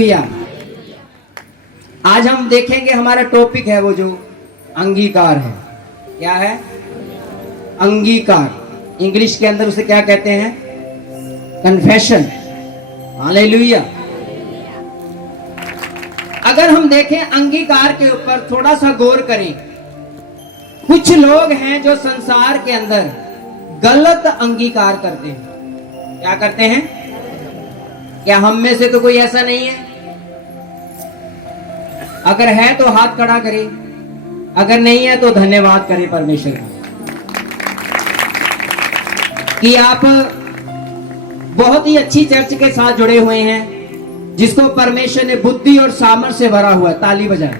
Hallelujah. आज हम देखेंगे, हमारा टॉपिक है वो जो अंगीकार है। क्या है? अंगीकार। इंग्लिश के अंदर उसे क्या कहते हैं? कन्फेशन। हालेलुया। अगर हम देखें अंगीकार के ऊपर थोड़ा सा गौर करें, कुछ लोग हैं जो संसार के अंदर गलत अंगीकार करते हैं। क्या करते हैं? क्या हम में से तो कोई ऐसा नहीं है? अगर है तो हाथ खड़ा करें, अगर नहीं है तो धन्यवाद करें परमेश्वर का कि आप बहुत ही अच्छी चर्च के साथ जुड़े हुए हैं, जिसको परमेश्वर ने बुद्धि और सामर्थ्य से भरा हुआ है। ताली बजाएं।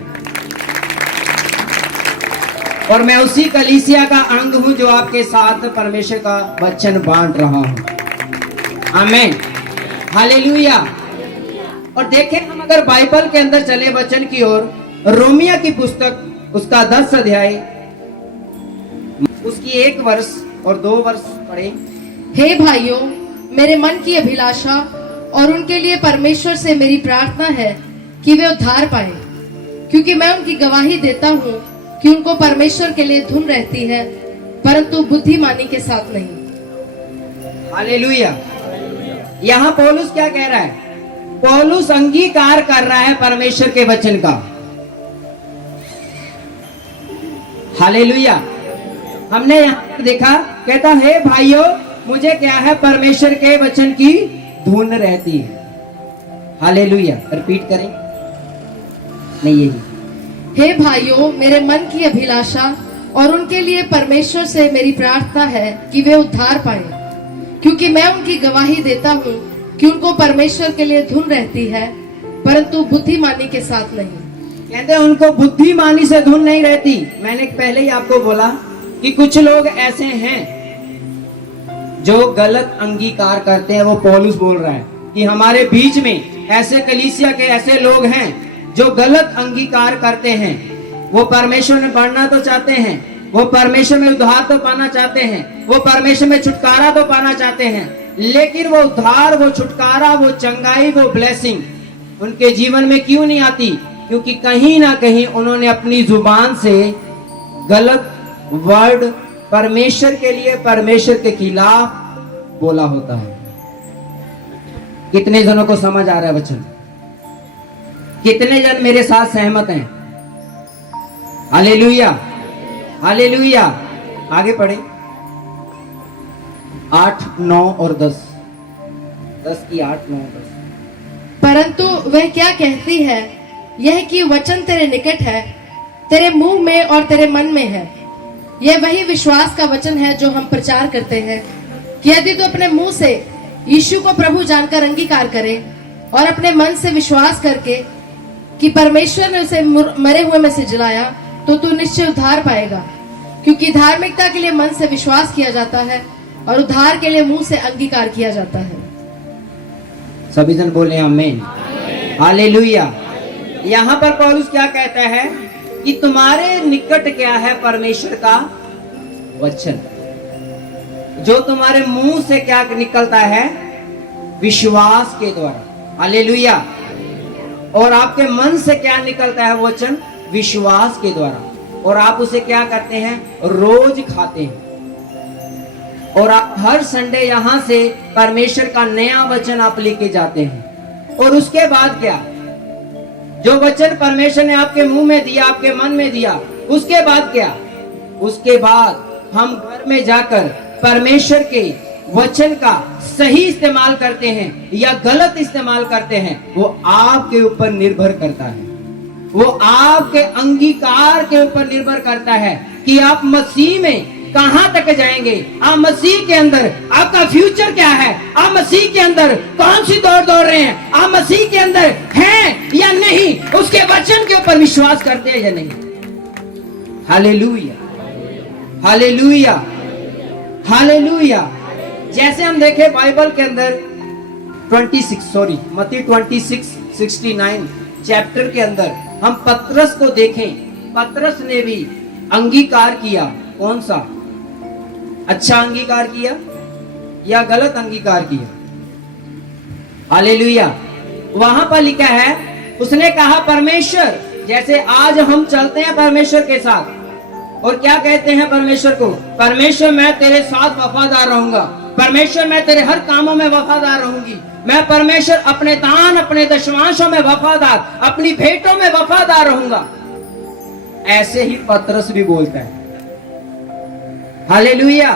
और मैं उसी कलीसिया का अंग हूं जो आपके साथ परमेश्वर का वचन बांट रहा हूं। आमीन। हालेलुया। और देखें, हम अगर बाइबल के अंदर चले वचन की ओर, रोमिया की पुस्तक उसका 10 अध्याय उसकी 1 वर्ष और 2 वर्ष पढ़े। हे भाइयों, मेरे मन की अभिलाषा और उनके लिए परमेश्वर से मेरी प्रार्थना है कि वे उद्धार पाए, क्योंकि मैं उनकी गवाही देता हूँ कि उनको परमेश्वर के लिए धुन रहती है, परंतु बुद्धिमानी के साथ नहीं। हालेलुया। यहाँ पौलुस क्या कह रहा है? पौलुस अंगीकार कर रहा है परमेश्वर के वचन का। हालेलुया। हमने यहाँ देखा, कहता है भाइयों, मुझे क्या है? परमेश्वर के वचन की धुन रहती है। हालेलुया। रिपीट करें। नहीं, यही। हे भाइयों, मेरे मन की अभिलाषा और उनके लिए परमेश्वर से मेरी प्रार्थना है कि वे उद्धार पाए, क्योंकि मैं उनकी गवाही देता हूँ कि उनको परमेश्वर के लिए धुन रहती है, परंतु बुद्धिमानी के साथ नहीं। कहते हैं उनको बुद्धिमानी से धुन नहीं रहती। मैंने पहले ही आपको बोला कि कुछ लोग ऐसे हैं जो गलत अंगीकार करते हैं। वो पौलुस बोल रहा है कि हमारे बीच में ऐसे कलीसिया के ऐसे लोग हैं जो गलत अंगीकार करते हैं। वो परमेश्वर में बढ़ना तो चाहते हैं, वो परमेश्वर में उद्धार तो पाना चाहते हैं, वो परमेश्वर में छुटकारा तो पाना चाहते हैं, लेकिन वो उद्धार, वो छुटकारा, वो चंगाई, वो ब्लेसिंग उनके जीवन में क्यों नहीं आती? क्योंकि कहीं ना कहीं उन्होंने अपनी जुबान से गलत वर्ड परमेश्वर के लिए, परमेश्वर के खिलाफ बोला होता है। कितने जनों को समझ आ रहा है वचन? कितने जन मेरे साथ सहमत हैं? हालेलुया। हालेलुया। आगे पढ़े। 8, 9 और 10। 10 की 8, 9, 10। परंतु वह क्या कहती है, यह कि वचन तेरे निकट है, तेरे मुंह में और तेरे मन में है। यह वही विश्वास का वचन है जो हम प्रचार करते हैं कि यदि तू अपने मुंह से यीशु को प्रभु जानकर अंगीकार करे और अपने मन से विश्वास करके कि परमेश्वर ने उसे मरे हुए में से जिलाया, तो तू निश्चय उद्धार पाएगा। क्योंकि धार्मिकता के लिए मन से विश्वास किया जाता है और उद्धार के लिए मुंह से अंगीकार किया जाता है। सभी जन बोले आमीन। हालेलुया। यहाँ पर पौलुस क्या कहता है कि तुम्हारे निकट क्या है? परमेश्वर का वचन। जो तुम्हारे मुंह से क्या निकलता है? विश्वास के द्वारा। हालेलुया। और आपके मन से क्या निकलता है? वचन विश्वास के द्वारा। और आप उसे क्या करते हैं? रोज खाते हैं। और आप हर संडे यहां से परमेश्वर का नया वचन आप लेके जाते हैं। और उसके बाद क्या? जो वचन परमेश्वर ने आपके मुंह में दिया, आपके मन में दिया, उसके बाद क्या? उसके बाद हम घर में जाकर परमेश्वर के वचन का सही इस्तेमाल करते हैं या गलत इस्तेमाल करते हैं, वो आपके ऊपर निर्भर करता है। वो आपके अंगीकार के ऊपर निर्भर करता है कि आप मसीह में कहां तक जाएंगे। आप मसीह के अंदर आपका फ्यूचर क्या है? आप मसीह के अंदर कौन सी दौड़ दौड़ रहे हैं? आप मसीह के अंदर हैं या नहीं? उसके वचन के ऊपर विश्वास करते हैं या नहीं? हालेलुया। हालेलुया। हालेलुया। जैसे हम देखें बाइबल के अंदर मत्ती 26:69 चैप्टर के अंदर हम पतरस को देखें। पतरस ने भी अंगीकार किया। कौन सा? अच्छा अंगीकार किया या गलत अंगीकार किया? हालेलुया। वहां पर लिखा है, उसने कहा परमेश्वर, जैसे आज हम चलते हैं परमेश्वर के साथ और क्या कहते हैं परमेश्वर को, परमेश्वर मैं तेरे साथ वफादार रहूंगा, परमेश्वर मैं तेरे हर कामों में वफादार रहूंगी, मैं परमेश्वर अपने दान अपने दशमांशों में वफादार, अपनी भेंटों में वफादार रहूंगा। ऐसे ही पतरस भी बोलता है। हालेलुया।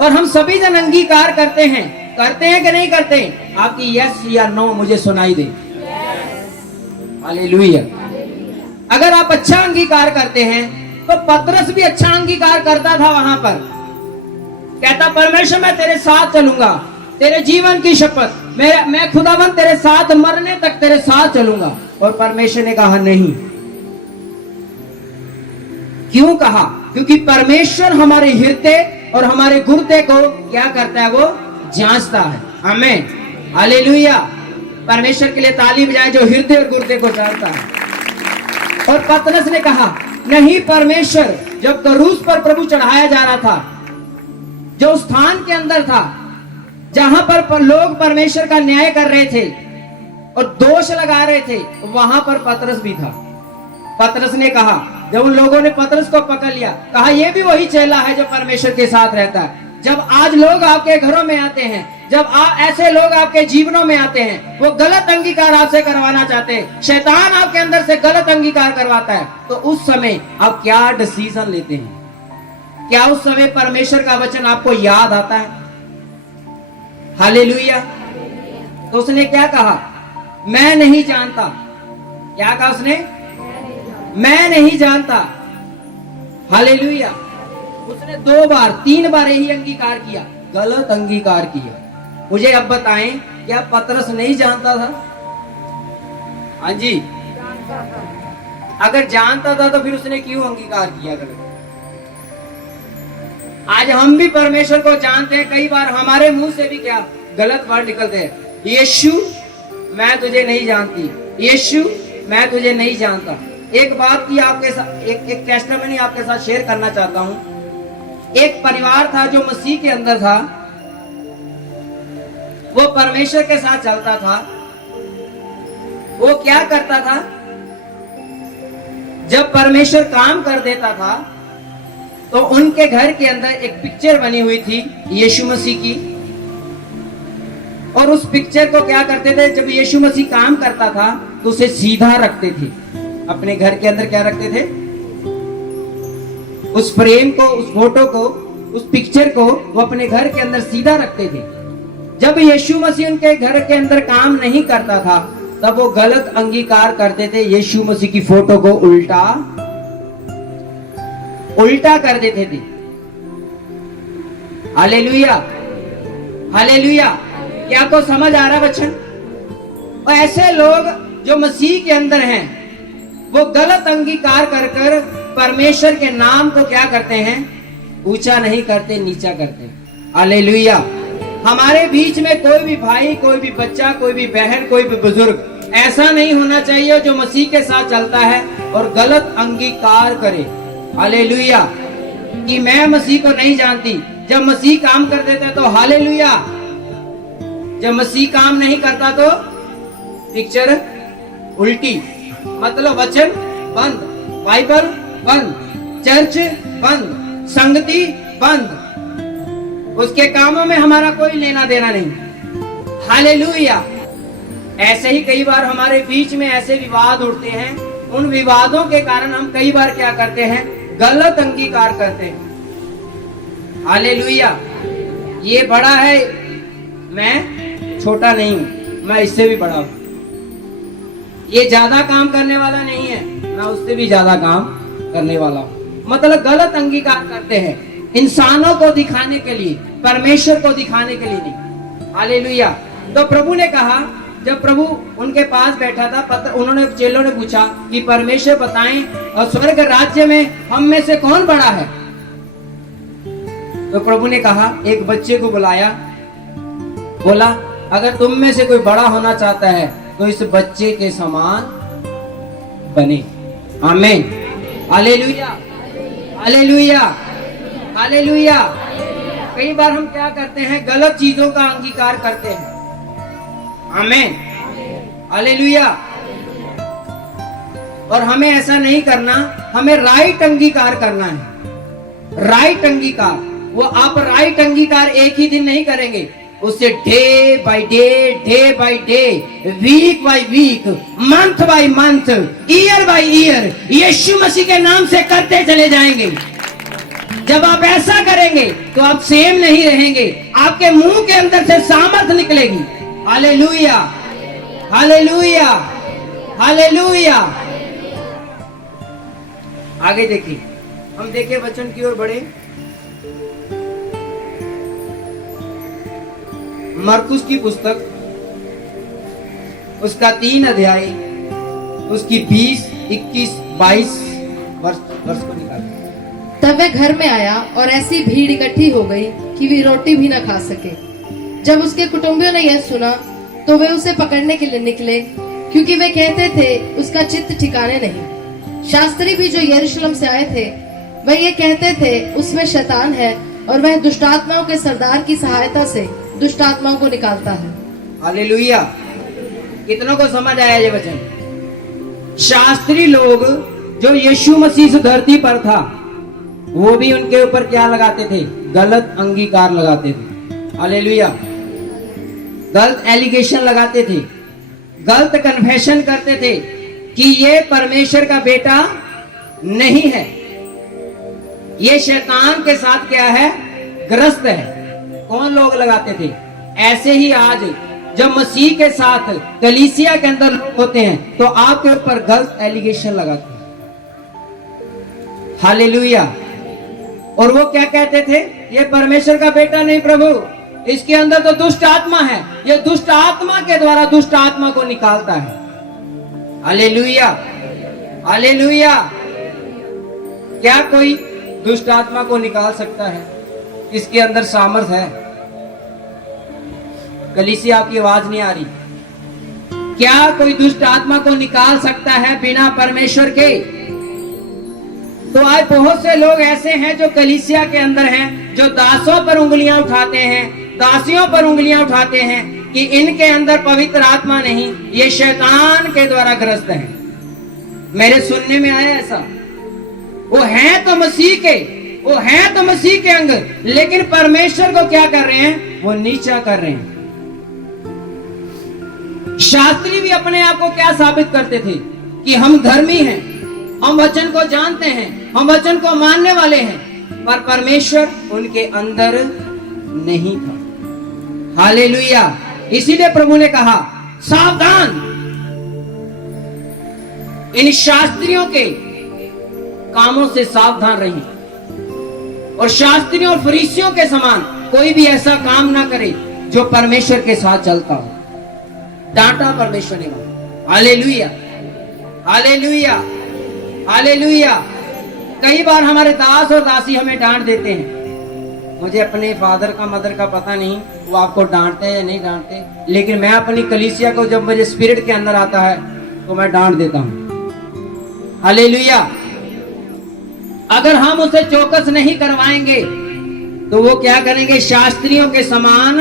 और हम सभी जन अंगीकार करते हैं कि नहीं करते? आपकी यस या नो मुझे सुनाई दे। हालेलुया। अगर आप अच्छा अंगीकार करते हैं तो पतरस भी अच्छा अंगीकार करता था। वहां पर कहता परमेश्वर मैं तेरे साथ चलूंगा, तेरे जीवन की शपथ, मैं खुदावन तेरे साथ मरने तक तेरे साथ चलूंगा। और परमेश्वर ने कहा नहीं। क्यों कहा? क्योंकि परमेश्वर हमारे हृदय और हमारे गुर्दे को क्या करता है? वो जांचता है। आमीन, हालेलुया। परमेश्वर के लिए ताली बजाएं जो हृदय और गुर्दे को जांचता है। और पतरस ने कहा नहीं, परमेश्वर जब क्रूस पर प्रभु चढ़ाया जा रहा था, जो स्थान के अंदर था जहां पर लोग परमेश्वर का न्याय कर रहे थे और दोष लगा रहे थे, वहां पर पतरस भी था। पतरस ने कहा, जब उन लोगों ने पतरस को पकड़ लिया, कहा यह भी वही चेला है जो परमेश्वर के साथ रहता है। जब आज लोग आपके घरों में आते हैं, जब ऐसे लोग आपके जीवनों में आते हैं, वो गलत अंगीकार आपसे करवाना चाहते हैं, शैतान आपके अंदर से गलत अंगीकार करवाता है, तो उस समय आप क्या डिसीजन लेते हैं? क्या उस समय परमेश्वर का वचन आपको याद आता है? हालेलुया। तो उसने क्या कहा? मैं नहीं जानता। क्या कहा उसने? मैं नहीं जानता। हालेलुया। उसने 2 बार 3 बार यही अंगीकार किया, गलत अंगीकार किया। मुझे अब बताएं, क्या पतरस नहीं जानता था? हाँ जी, अगर जानता था तो फिर उसने क्यों अंगीकार किया गलत? आज हम भी परमेश्वर को जानते हैं, कई बार हमारे मुंह से भी क्या गलत वर्ड निकलते हैं। यीशु मैं तुझे नहीं जानती, यीशु मैं तुझे नहीं जानता। एक बात की आपके साथ एक टेस्टिमनी आपके साथ शेयर करना चाहता हूं। एक परिवार था जो मसीह के अंदर था, वो परमेश्वर के साथ चलता था। वो क्या करता था? जब परमेश्वर काम कर देता था तो उनके घर के अंदर एक पिक्चर बनी हुई थी यीशु मसीह की, और उस पिक्चर को क्या करते थे, जब यीशु मसीह काम करता था तो उसे सीधा रखते थे अपने घर के अंदर। क्या रखते थे? उस फ्रेम को, उस फोटो को, उस पिक्चर को वो अपने घर के अंदर सीधा रखते थे। जब यीशु मसीह उनके घर के अंदर काम नहीं करता था तब वो गलत अंगीकार करते थे, यीशु मसीह की फोटो को उल्टा कर देते थे। Hallelujah, hallelujah. क्या आपको समझ आ रहा वचन? और ऐसे लोग जो मसीह के अंदर हैं, वो गलत अंगीकार कर कर परमेश्वर के नाम को क्या करते हैं? ऊंचा नहीं करते, नीचा करते हैं। हालेलुया। हमारे बीच में कोई भी भाई, कोई भी बच्चा, कोई भी बहन, कोई भी बुजुर्ग ऐसा नहीं होना चाहिए जो मसीह के साथ चलता है और गलत अंगीकार करे। हालेलुया। कि मैं मसीह को नहीं जानती। जब मसीह काम कर देता है तो हालेलुया, जब मसीह काम नहीं करता तो पिक्चर उल्टी, मतलब वचन बंद, बाइबल बंद, चर्च बंद, संगति बंद, उसके कामों में हमारा कोई लेना देना नहीं। हालेलुया। ऐसे ही कई बार हमारे बीच में ऐसे विवाद उठते हैं, उन विवादों के कारण हम कई बार क्या करते हैं? गलत अंगीकार करते हैं। हालेलुया। ये बड़ा है, मैं छोटा नहीं हूं, मैं इससे भी बड़ा हूं। ये ज्यादा काम करने वाला नहीं है, मैं उससे भी ज्यादा काम करने वाला हूं। मतलब गलत अंगीकार करते हैं, इंसानों को दिखाने के लिए, परमेश्वर को दिखाने के लिए नहीं। हालेलुया। तो प्रभु ने कहा, जब प्रभु उनके पास बैठा था, उन्होंने चेलों ने पूछा कि परमेश्वर बताएं, और स्वर्ग राज्य में हम में से कौन बड़ा है? तो प्रभु ने कहा, एक बच्चे को बुलाया, बोला अगर तुम में से कोई बड़ा होना चाहता है तो इस बच्चे के समान बने। आमीन, हालेलुया, हालेलुया, हालेलुया। कई बार हम क्या करते हैं? गलत चीजों का अंगीकार करते हैं। आमेन, हालेलुया। और हमें ऐसा नहीं करना, हमें राइट अंगीकार करना है, राइट अंगीकार। वो आप राइट अंगीकार एक ही दिन नहीं करेंगे, उससे day by day, week by week, month by month, year by year यीशु मसीह के नाम से करते चले जाएंगे। जब आप ऐसा करेंगे तो आप सेम नहीं रहेंगे, आपके मुंह के अंदर से सामर्थ निकलेगी। Hallelujah, hallelujah, hallelujah. आगे देखिए, हम देखिए वचन की ओर बढ़े। मरकुस की पुस्तक, उसका 3 अध्याय, उसकी 20, 21, 22 वर्ष को निकाल। तब वह घर में आया और ऐसी भीड़ इकट्ठी हो गई कि वे रोटी भी न खा सके। जब उसके कुटुंबियों ने यह सुना तो वे उसे पकड़ने के लिए निकले, क्योंकि वे कहते थे उसका चित्त ठिकाने नहीं। शास्त्री भी जो यरूशलेम से आए थे वह ये कहते थे उसमें शैतान है और वह दुष्टात्माओं के सरदार की सहायता से दुष्टात्माओं को निकालता है। हालेलुया। कितनों को समझ आया ये वचन? शास्त्री लोग जो यीशु मसीह से धरती पर था, वो भी उनके ऊपर क्या लगाते थे? गलत अंगीकार लगाते थे। हालेलुया। गलत एलिगेशन लगाते थे, गलत कन्फेशन करते थे कि ये परमेश्वर का बेटा नहीं है, ये शैतान के साथ क्या है? ग्रस्त है। कौन लोग लगाते थे? ऐसे ही आज जब मसीह के साथ कलीसिया के अंदर लोग होते हैं तो आपके ऊपर गलत एलिगेशन लगाते हैं। हालेलुया। और वो क्या कहते थे? ये परमेश्वर का बेटा नहीं प्रभु, इसके अंदर तो दुष्ट आत्मा है, ये दुष्ट आत्मा के द्वारा दुष्ट आत्मा को निकालता है। Hallelujah, hallelujah. क्या कोई दुष्ट आत्मा को निकाल सकता है? इसके अंदर सामर्थ है। कलीसिया, आपकी आवाज नहीं आ रही। क्या कोई दुष्ट आत्मा को निकाल सकता है बिना परमेश्वर के? तो आज बहुत से लोग ऐसे हैं जो कलीसिया के अंदर हैं, जो दासों पर उंगलियां उठाते हैं, दासियों पर उंगलियां उठाते हैं कि इनके अंदर पवित्र आत्मा नहीं, ये शैतान के द्वारा ग्रस्त है। मेरे सुनने में आया ऐसा। वो हैं तो मसीह के, वो हैं तो मसीह के अंग, लेकिन परमेश्वर को क्या कर रहे हैं? वो नीचा कर रहे हैं। शास्त्री भी अपने आप को क्या साबित करते थे? कि हम धर्मी हैं, हम वचन को जानते हैं, हम वचन को मानने वाले हैं, पर परमेश्वर उनके अंदर नहीं था। हालेलुया। इसीलिए प्रभु ने कहा सावधान, इन शास्त्रियों के कामों से सावधान रहिए, और शास्त्रियों और फरीसियों के समान कोई भी ऐसा काम ना करे जो परमेश्वर के साथ चलता हो। डांटा परमेश्वर ने। Hallelujah, hallelujah, hallelujah. कई बार हमारे दास और दासी हमें डांट देते हैं। मुझे अपने फादर का मदर का पता नहीं, वो आपको डांटते हैं या नहीं डांटते, लेकिन मैं अपनी कलीसिया को जब मुझे स्पिरिट के अंदर आता है तो मैं डांट देता हूं। हालेलुया। अगर हम उसे चौकस नहीं करवाएंगे तो वो क्या करेंगे? शास्त्रियों के समान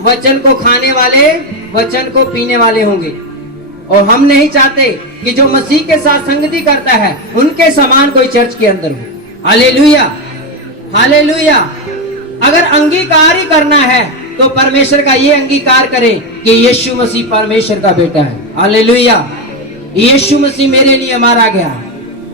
वचन को खाने वाले, वचन को पीने वाले होंगे। और हम नहीं चाहते कि जो मसीह के साथ संगति करता है उनके समान कोई चर्च के अंदर हो। Hallelujah, hallelujah. अगर अंगीकार ही करना है तो परमेश्वर का ये अंगीकार करें कि यीशु मसीह परमेश्वर का बेटा है। हालेलुया। यीशु मसीह मेरे लिए मारा गया,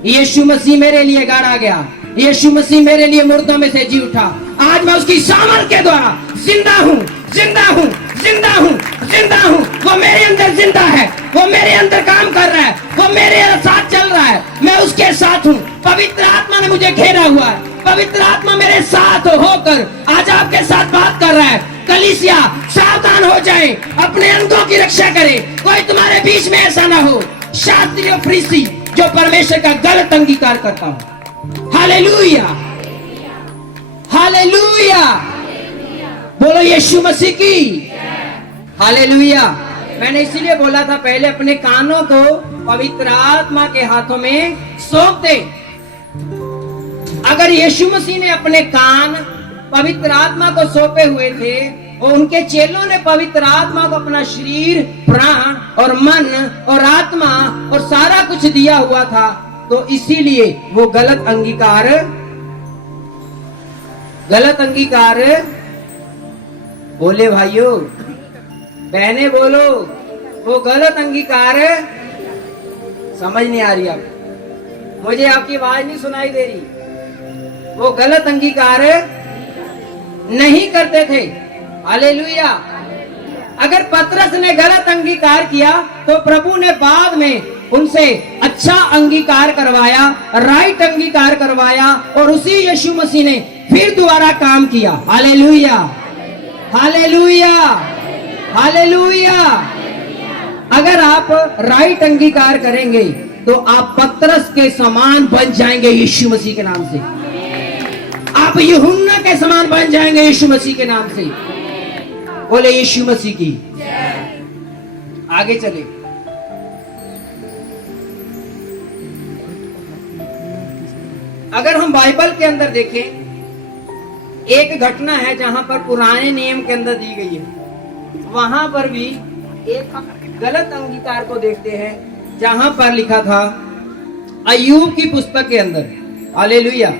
यीशु मसीह मेरे लिए गाड़ा गया, यीशु मसीह मेरे लिए मुर्दों में से जी उठा। आज मैं उसकी सामर्थ के द्वारा जिंदा हूँ, जिंदा हूँ, जिंदा हूँ, जिंदा हूँ। वो मेरे अंदर जिंदा है, वो मेरे अंदर काम कर रहा है, वो मेरे साथ चल रहा है, मैं उसके साथ हूँ। पवित्र आत्मा ने मुझे घेरा हुआ है, पवित्र आत्मा मेरे साथ होकर आज आपके साथ बात कर रहा है। कलीसिया, सावधान हो जाए, अपने अंगों की रक्षा करे, कोई तुम्हारे बीच में ऐसा ना हो शास्त्री और फरीसी जो परमेश्वर का गलत अंगीकार करता हूं। Hallelujah, hallelujah. बोलो यीशु मसीह की। हालेलुया। मैंने इसीलिए बोला था पहले अपने कानों को पवित्र आत्मा के हाथों में सौंप दे। अगर यीशु मसीह ने अपने कान पवित्र आत्मा को सौंपे हुए थे और उनके चेलों ने पवित्र आत्मा को अपना शरीर, प्राण और मन और आत्मा और सारा कुछ दिया हुआ था, तो इसीलिए वो गलत अंगीकार बोले भाइयों, बहने बोलो, वो गलत अंगीकार समझ नहीं आ रही आप, मुझे आपकी आवाज नहीं सुनाई दे रही। वो गलत अंगीकार नहीं करते थे। हालेलुया। अगर पतरस ने गलत अंगीकार किया तो प्रभु ने बाद में उनसे अच्छा अंगीकार करवाया, राइट अंगीकार करवाया, और उसी यीशु मसीह ने फिर दोबारा काम किया। Hallelujah, hallelujah, hallelujah. अगर आप राइट अंगीकार करेंगे तो आप पतरस के समान बन जाएंगे यीशु मसीह के नाम से। आप यूहन्ना के समान बन जाएंगे यीशु मसीह के नाम से। बोले यीशु मसीह की। आगे चले। अगर हम बाइबल के अंदर देखें, एक घटना है जहां पर पुराने नियम के अंदर दी गई है, वहां पर भी एक गलत अंगीकार को देखते हैं, जहां पर लिखा था अय्यूब की पुस्तक के अंदर। हालेलुया।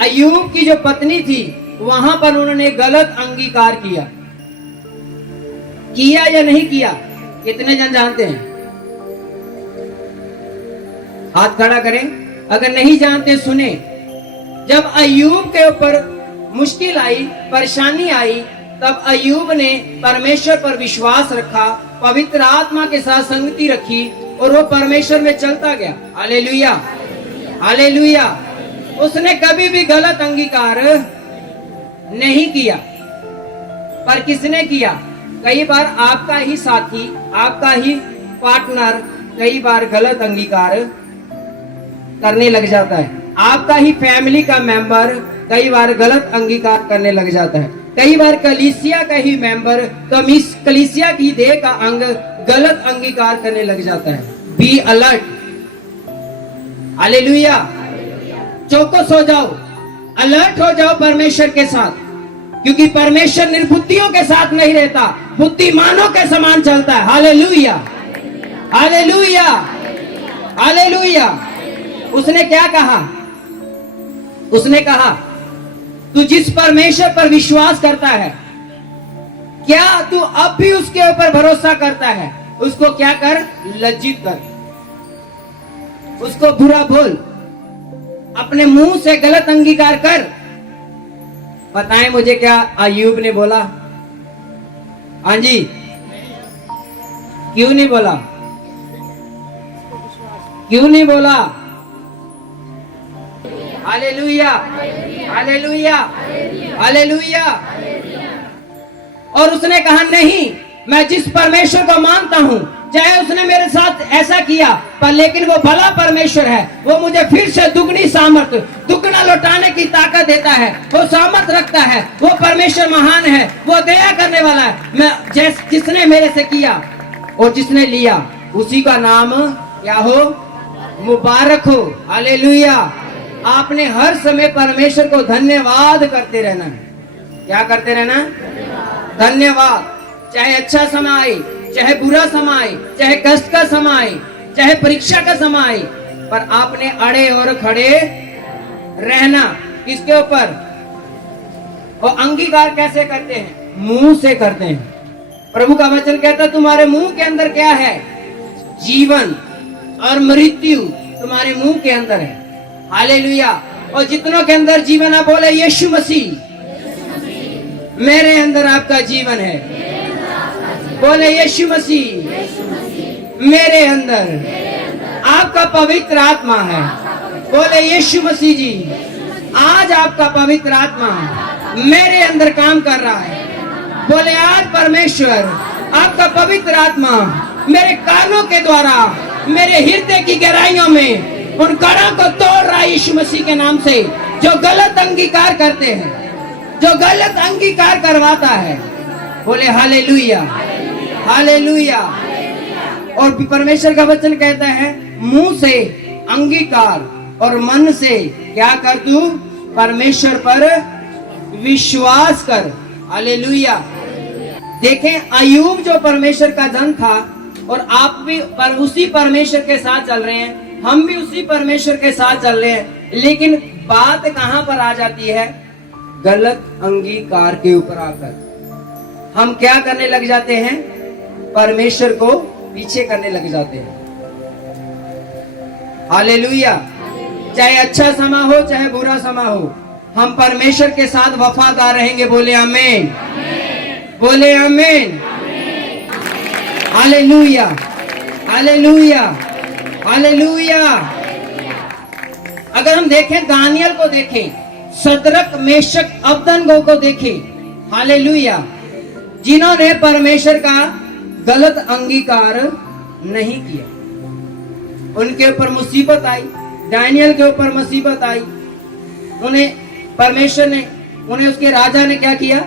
अय्यूब की जो पत्नी थी, वहां पर उन्होंने गलत अंगीकार किया या नहीं किया? कितने जन जानते हैं? हाथ खड़ा करें अगर नहीं जानते। सुने, जब अय्यूब के ऊपर मुश्किल आई, परेशानी आई, तब अय्यूब ने परमेश्वर पर विश्वास रखा, पवित्र आत्मा के साथ संगति रखी, और वो परमेश्वर में चलता गया। Hallelujah, hallelujah. उसने कभी भी गलत अंगीकार नहीं किया। पर किसने किया? कई बार आपका ही साथी, आपका ही पार्टनर कई बार गलत अंगीकार करने लग जाता है। आपका ही फैमिली का मेंबर कई बार गलत अंगीकार करने लग जाता है। कई बार कलीसिया का ही मेंबर, कलीसिया की देह का अंग गलत अंगीकार करने लग जाता है। Be alert. हालेलुया। चौकस हो जाओ, अलर्ट हो जाओ परमेश्वर के साथ, क्योंकि परमेश्वर निर्बुद्धियों के साथ नहीं रहता, बुद्धिमानों के समान चलता है। Hallelujah, hallelujah, hallelujah. उसने क्या कहा? उसने कहा, तू जिस परमेश्वर पर विश्वास करता है, क्या तू अब भी उसके ऊपर भरोसा करता है? उसको क्या कर? लज्जित कर, उसको बुरा बोल, अपने मुंह से गलत अंगीकार कर। बताएं मुझे क्या अय्यूब ने बोला? हाँ जी, क्यों नहीं बोला? क्यों नहीं बोला? Hallelujah, hallelujah, hallelujah. और उसने कहा, नहीं, मैं जिस परमेश्वर को मानता हूं, चाहे उसने मेरे साथ ऐसा किया, पर लेकिन वो भला परमेश्वर है, वो मुझे फिर से दुगनी सामर्थ, दुगना लौटाने की ताकत देता है, वो सामर्थ रखता है, वो परमेश्वर महान है, वो दया करने वाला है। मैं जिसने मेरे से किया और जिसने लिया, उसी का नाम क्या हो? मुबारक हो। हालेलुया। आपने हर समय परमेश्वर को धन्यवाद करते रहना है। क्या करते रहना? धन्यवाद। चाहे अच्छा समय आए, चाहे बुरा समय आए, चाहे कष्ट का समय आए, चाहे परीक्षा का समय आए, पर आपने अड़े और खड़े रहना। किसके ऊपर? और अंगीकार कैसे करते हैं? मुंह से करते हैं। प्रभु का वचन कहता है, तुम्हारे मुंह के अंदर क्या है? जीवन और मृत्यु तुम्हारे मुंह के अंदर है। हालेलुया। और जितनों के अंदर जीवन है, बोले यीशु मसीह, मेरे अंदर आपका जीवन है। बोले यीशु मसीह, मेरे अंदर आपका पवित्र आत्मा है। बोले यीशु मसीह जी, आज आपका पवित्र आत्मा मेरे अंदर काम कर रहा है। बोले आज परमेश्वर आपका पवित्र आत्मा मेरे कानों के द्वारा मेरे हृदय की गहराइयों में उन कड़ों को तोड़ रहा है यीशु मसीह के नाम से, जो गलत अंगीकार करते हैं, जो गलत अंगीकार करवाता है। बोले हालेलुया, हालेलुया। और परमेश्वर का वचन कहता है, मुंह से अंगीकार और मन से क्या कर? तू परमेश्वर पर विश्वास कर। हालेलुया। देखें, अय्यूब जो परमेश्वर का जन था, और आप भी उसी परमेश्वर के साथ चल रहे हैं, हम भी उसी परमेश्वर के साथ चल रहे हैं, लेकिन बात कहां पर आ जाती है? गलत अंगीकार के ऊपर आकर हम क्या करने लग जाते हैं? परमेश्वर को पीछे करने लग जाते हैं। हालेलुया। चाहे अच्छा समा हो चाहे बुरा समा हो, हम परमेश्वर के साथ वफादार रहेंगे। बोले आमीन, बोले आमीन। Hallelujah, hallelujah, hallelujah. अगर हम देखें, दानियल को देखें, सदरक मेशक अबदनगो को देखें, हालेलुया, जिन्होंने परमेश्वर का गलत अंगीकार नहीं किया। उनके ऊपर मुसीबत आई, दानियल के ऊपर मुसीबत आई, उन्हें परमेश्वर ने, उन्हें उसके राजा ने क्या किया?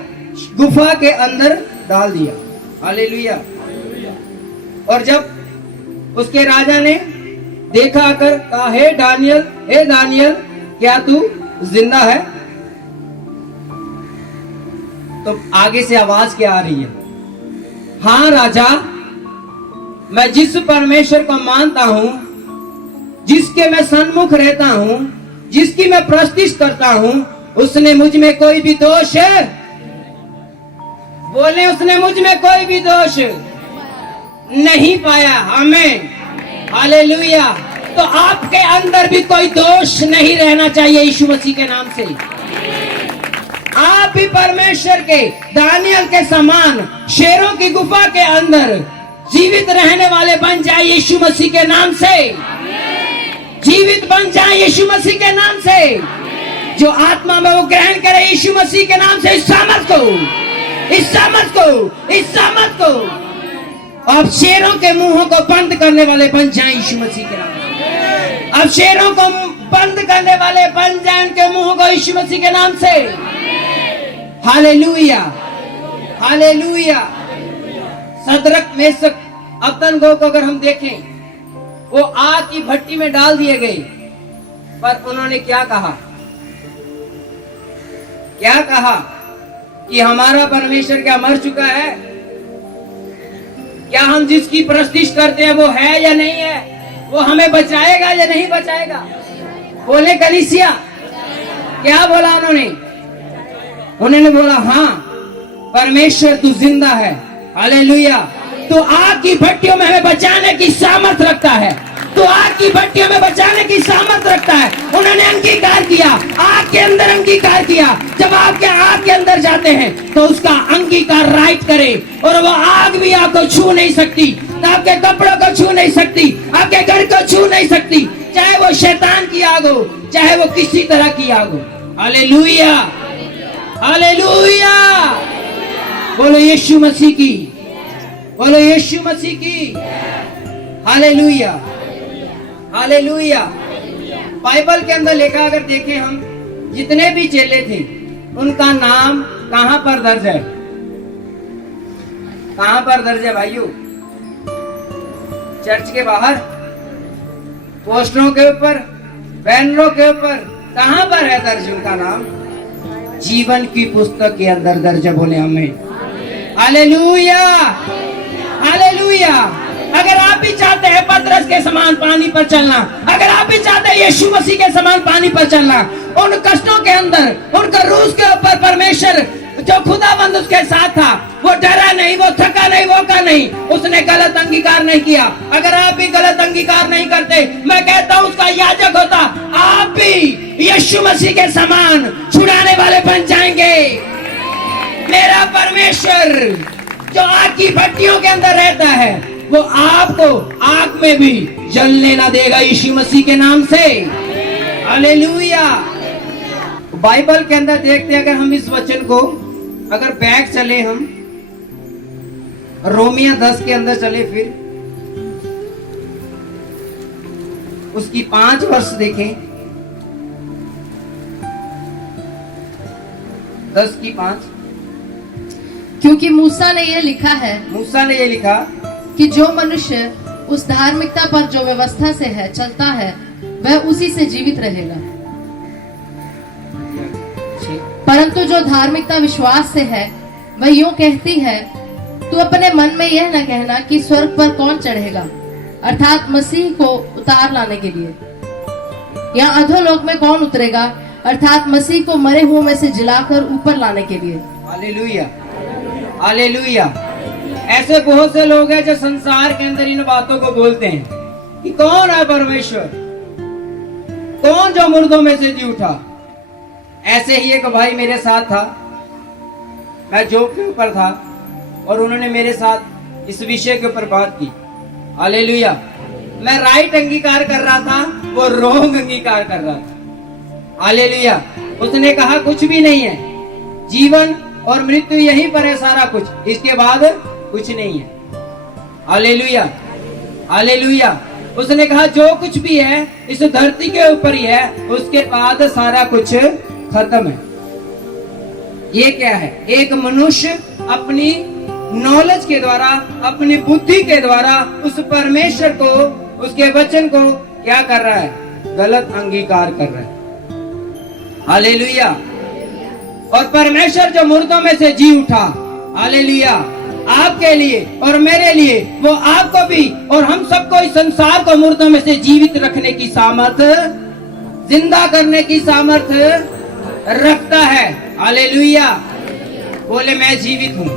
गुफा के अंदर डाल दिया। हालेलुया। और जब उसके राजा ने देखा आकर, कहा, हे दानियल, हे दानियल, क्या तू जिंदा है? तो आगे से आवाज क्या आ रही है? हाँ राजा, मैं जिस परमेश्वर को मानता हूं, जिसके मैं सन्मुख रहता हूं, जिसकी मैं प्रस्तुति करता हूं, उसने मुझ में कोई भी दोष है? बोले, उसने मुझ में कोई भी दोष नहीं पाया। आमीन, हालेलुया। तो आपके अंदर भी कोई दोष नहीं रहना चाहिए यीशु मसीह के नाम से। आप भी परमेश्वर के दानियल के समान शेरों की गुफा के अंदर जीवित रहने वाले बन जाए यीशु मसीह के नाम से। जीवित बन जाए यीशु मसीह के नाम से। जो आत्मा में वो ग्रहण करे यीशु मसीह के नाम से, इस सामर्थ को, इस सामर्थ को, इस सामर्थ को। अब शेरों के मुंहों को बंद करने वाले बन जाए यीशु मसीह के नाम से। अब शेरों को बंद करने वाले बन जाए उनके मुंहों को यीशु मसीह के नाम से। Hallelujah, hallelujah. Shadrach Meshach Abednego को अगर हम देखें, वो आग की भट्टी में डाल दिए गए, पर उन्होंने क्या कहा? क्या कहा? कि हमारा परमेश्वर क्या मर चुका है? क्या हम जिसकी प्रस्तुति करते हैं वो है या नहीं है? वो हमें बचाएगा या नहीं बचाएगा? बोले कलीसिया, क्या बोला उन्होंने? उन्होंने बोला, हाँ परमेश्वर तू जिंदा है। हालेलुया। तो आग की भट्टियों में हमें बचाने की सामर्थ रखता है। तो आग की भट्टियों में बचाने की सामर्थ रखता है। उन्होंने अंगीकार किया, आग के अंदर अंगीकार किया। जब आपके आग के अंदर जाते हैं तो उसका अंगीकार राइट करे, और वो आग भी आपको छू नहीं सकती, आपके कपड़ों को छू नहीं सकती, आपके घर को छू नहीं सकती, चाहे वो शैतान की आग हो, चाहे वो किसी तरह की आग हो। Hallelujah, hallelujah. बोलो यीशु मसीह की, बोलो यीशु मसीह की। Hallelujah, hallelujah. बाइबल के अंदर लिखा, अगर देखें हम, जितने भी चेले थे उनका नाम कहां पर दर्ज है? कहां पर दर्ज है भाइयों? चर्च के बाहर, पोस्टरों के ऊपर, बैनरों के ऊपर, कहां पर है दर्ज उनका नाम? जीवन की पुस्तक के अंदर दर्ज है। बोले हमें हालेलुया, हालेलुया। अगर आप भी चाहते हैं पतरस के समान पानी पर चलना, अगर आप भी चाहते हैं यीशु मसीह के समान पानी पर चलना, उन कष्टों के अंदर, उन क्रूस के ऊपर परमेश्वर जो खुदाबंद उसके साथ था, वो डरा नहीं, वो थका नहीं, वो का नहीं, उसने गलत अंगीकार नहीं किया। अगर आप भी गलत अंगीकार नहीं करते, मैं कहता हूं उसका याजक होता, आप भी यीशु मसीह के समान छुड़ाने वाले बन जाएंगे। मेरा परमेश्वर जो आग की भट्टियों के अंदर रहता है, वो आपको आग में भी जलने ना देगा यीशु मसीह के नाम से। हालेलुया। बाइबल के अंदर देखते हैं, अगर हम इस वचन को अगर बैक चले, हम रोमिया 10 के अंदर चले, फिर उसकी 5 वर्ष देखें, 10 की 5। क्योंकि मूसा ने यह लिखा है, मूसा ने ये लिखा कि जो मनुष्य उस धार्मिकता पर जो व्यवस्था से है चलता है, वह उसी से जीवित रहेगा। परंतु जो धार्मिकता विश्वास से है, वह यूं कहती है तू अपने मन में यह न कहना कि स्वर्ग पर कौन चढ़ेगा, अर्थात मसीह को उतार लाने के लिए, या अधोलोक में कौन उतरेगा, अर्थात मसीह को मरे हुओं में से जिलाकर ऊपर लाने के लिए। Hallelujah, hallelujah. ऐसे बहुत से लोग हैं जो संसार के अंदर इन बातों को बोलते हैं कि कौन है परमेश्वर, कौन जो मुर्दों में से जी उठा। ऐसे ही एक भाई मेरे साथ था, मैं जॉब के ऊपर था और उन्होंने मेरे साथ इस विषय के ऊपर बात की। हालेलुया। मैं राइट अंगीकार कर रहा था, वो रॉन्ग अंगीकार कर रहा था। हालेलुया। उसने कहा कुछ भी नहीं है, जीवन और मृत्यु यहीं पर है सारा कुछ, इसके बाद कुछ नहीं है। Hallelujah, hallelujah. उसने कहा जो कुछ भी है इस धरती के ऊपर ही है, उसके बाद सारा कुछ खत्म है। ये क्या है? एक मनुष्य अपनी नॉलेज के द्वारा, अपनी बुद्धि के द्वारा उस परमेश्वर को, उसके वचन को क्या कर रहा है? गलत अंगीकार कर रहा है। हालेलुया। और परमेश्वर जो मुर्दों में से जी उठा, हालेलुया, आपके लिए और मेरे लिए, वो आपको भी और हम सबको इस संसार को मुर्दों में से जीवित रखने की सामर्थ्य, जिंदा करने की सामर्थ्य रखता है। हालेलुया। बोले मैं जीवित हूँ,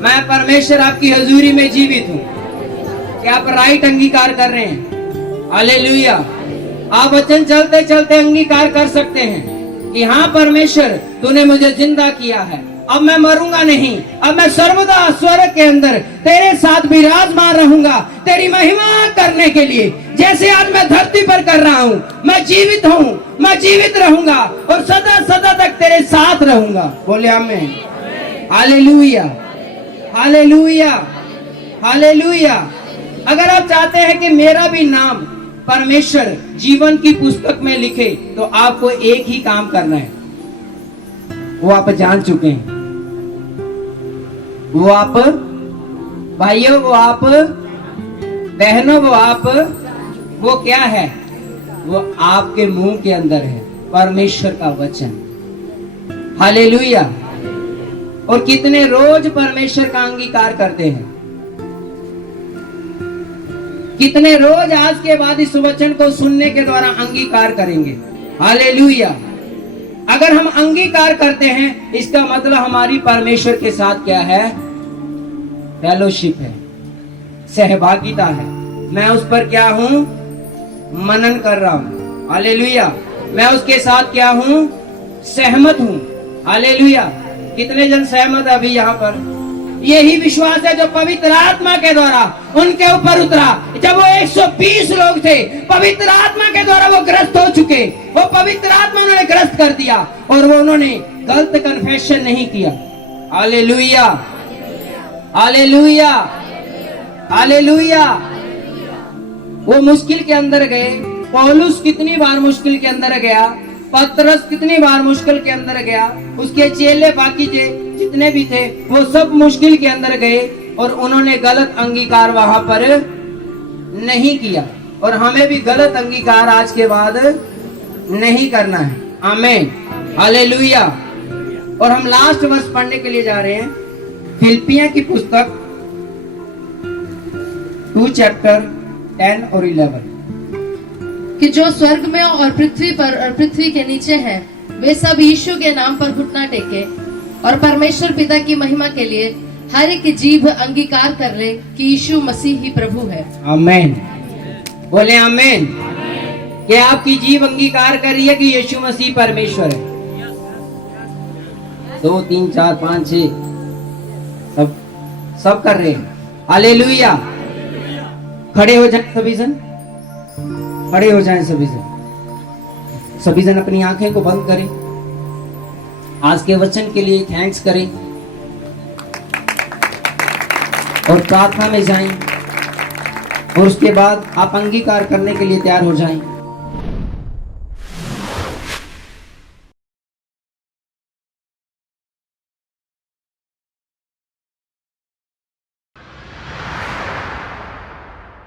मैं परमेश्वर आपकी हजूरी में जीवित हूँ। क्या आप राइट अंगीकार कर रहे हैं? हालेलुया। आप वचन चलते चलते अंगीकार कर सकते हैं कि हाँ परमेश्वर, तूने मुझे जिंदा किया है, अब मैं मरूंगा नहीं, अब मैं सर्वदा स्वर्ग के अंदर तेरे साथ विराजमान रहूंगा, तेरी महिमा करने के लिए। जैसे आज मैं धरती पर कर रहा हूँ, मैं जीवित हूँ, मैं जीवित रहूंगा और सदा सदा तक तेरे साथ रहूंगा। बोले आमीन। Hallelujah, hallelujah, hallelujah. अगर आप चाहते हैं कि मेरा भी नाम परमेश्वर जीवन की पुस्तक में लिखे, तो आपको एक ही काम करना है, वो आप जान चुके हैं। वो आप भाइयों, वो आप बहनों, वो क्या है? वो आपके मुंह के अंदर है, परमेश्वर का वचन। हालेलुया। और कितने रोज परमेश्वर का अंगीकार करते हैं, कितने रोज आज के बाद इस वचन को सुनने के द्वारा अंगीकार करेंगे। हालेलुया। अगर हम अंगीकार करते हैं, इसका मतलब हमारी परमेश्वर के साथ क्या है? फेलोशिप है, सहभागिता है। मैं उस पर क्या हूं? मनन कर रहा हूं। हालेलुया। मैं उसके साथ क्या हूं? सहमत हूं। हालेलुया। कितने जन सहमत है अभी यहाँ पर? यही विश्वास है जो पवित्र आत्मा के द्वारा उनके ऊपर उतरा। जब वो 120 लोग थे, पवित्र आत्मा के द्वारा वो ग्रस्त हो चुके, वो पवित्र आत्मा उन्होंने ग्रस्त कर दिया और वो उन्होंने गलत कन्फेशन नहीं किया। Hallelujah, hallelujah, hallelujah. वो मुश्किल के अंदर गए। पौलुस कितनी बार मुश्किल के अंदर गया, पतरस कितनी बार मुश्किल के अंदर गया, उसके चेले बाकी जितने भी थे वो सब मुश्किल के अंदर गए और उन्होंने गलत अंगीकार वहां पर नहीं किया। और हमें भी गलत अंगीकार आज के बाद नहीं करना है। आमीन, हालेलुया। और हम लास्ट वर्ष पढ़ने के लिए जा रहे हैं, फिलिपियों की पुस्तक 2 चैप्टर 10 और 11, कि जो स्वर्ग में और पृथ्वी पर और पृथ्वी के नीचे हैं, वे सब यीशु के नाम पर घुटना टेके और परमेश्वर पिता की महिमा के लिए हर एक जीभ अंगीकार कर ले कि यीशु मसीह ही प्रभु है। आमीन। बोले आमीन। क्या आपकी जीभ अंगीकार कर रही है कि यीशु मसीह परमेश्वर है? 2 3 4 5 6 सब कर रहे हैं। हालेलुया। खड़े हो जाए सभी जन, खड़े हो जाएं सभी जन। सभी जन अपनी आंखें को बंद करें, आज के वचन के लिए थैंक्स करें और प्रार्थना में जाएं। और उसके बाद आप अंगीकार करने के लिए तैयार हो जाएं।